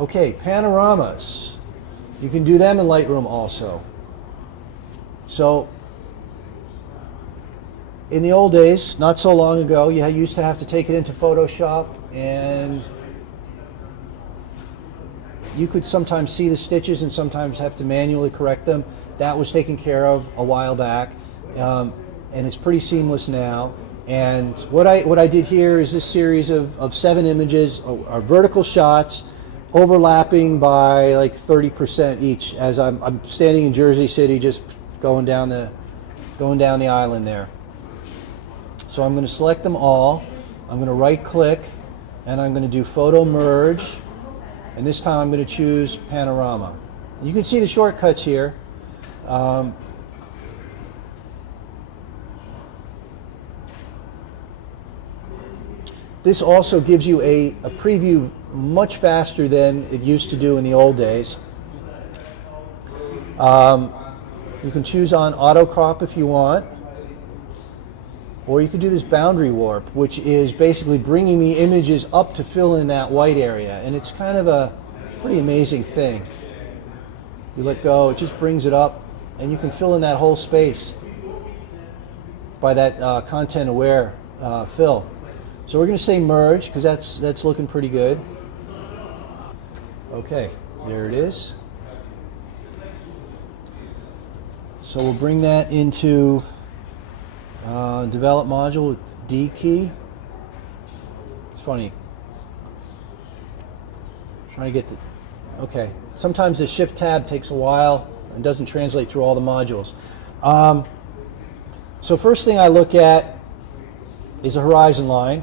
Okay, panoramas. You can do them in Lightroom also. So, in the old days, not so long ago, you used to have to take it into Photoshop, and you could sometimes see the stitches and sometimes have to manually correct them. That was taken care of a while back, and it's pretty seamless now. And what I did here is this series of 7 images are vertical shots, overlapping by like 30% each. As I'm standing in Jersey City, just going down the island there. So I'm going to select them all. I'm going to right-click, and I'm going to do Photo Merge. And this time I'm going to choose Panorama. You can see the shortcuts here. This also gives you a preview much faster than it used to do in the old days. You can choose on auto crop if you want, or you could do this boundary warp, which is basically bringing the images up to fill in that white area, and it's kind of a pretty amazing thing. You let go, it just brings it up, and you can fill in that whole space by that content aware fill. So we're going to say merge because that's looking pretty good. Okay, there it is. So we'll bring that into develop module with D key. It's funny. Trying to get the, okay. Sometimes the shift tab takes a while and doesn't translate through all the modules. So first thing I look at is a horizon line.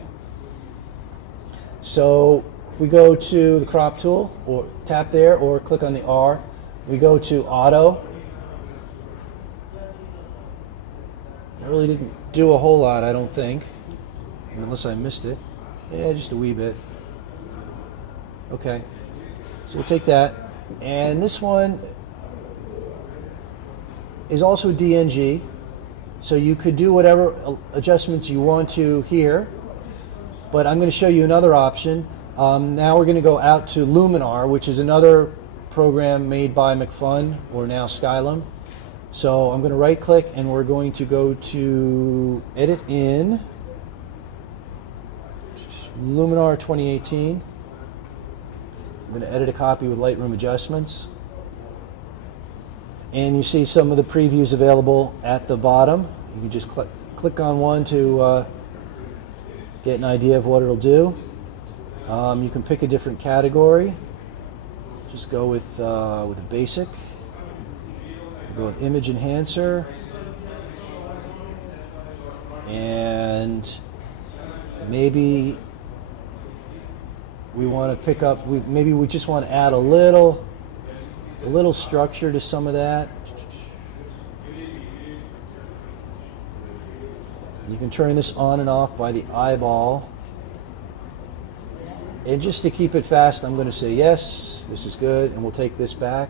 So we go to the crop tool, or tap there, or click on the R. We go to auto. I really didn't do a whole lot, I don't think, unless I missed it. Yeah, just a wee bit. Okay, so we'll take that. And this one is also DNG, so you could do whatever adjustments you want to here. But I'm going to show you another option. Now we're going to go out to Luminar, which is another program made by McFun, or now Skylum. So I'm going to right click, and we're going to go to Edit in Luminar 2018. I'm going to edit a copy with Lightroom adjustments. And you see some of the previews available at the bottom. You can just click on one to get an idea of what it'll do. You can pick a different category. Just go with a basic. Go with image enhancer, and maybe we want to pick up. Maybe we just want to add a little structure to some of that. You can turn this on and off by the eyeball. And just to keep it fast, I'm going to say yes, this is good, and we'll take this back.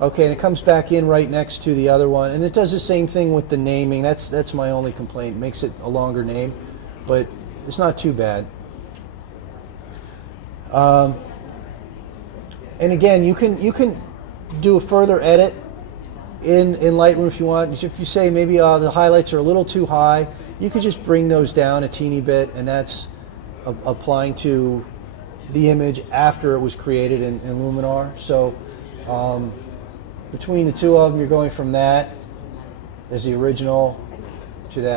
Okay, and it comes back in right next to the other one, and it does the same thing with the naming. That's my only complaint. It makes it a longer name, but it's not too bad. And again, you can do a further edit in Lightroom if you want. If you say maybe the highlights are a little too high, you could just bring those down a teeny bit, and that's applying to the image after it was created in Luminar. So between the two of them, you're going from that as the original to that.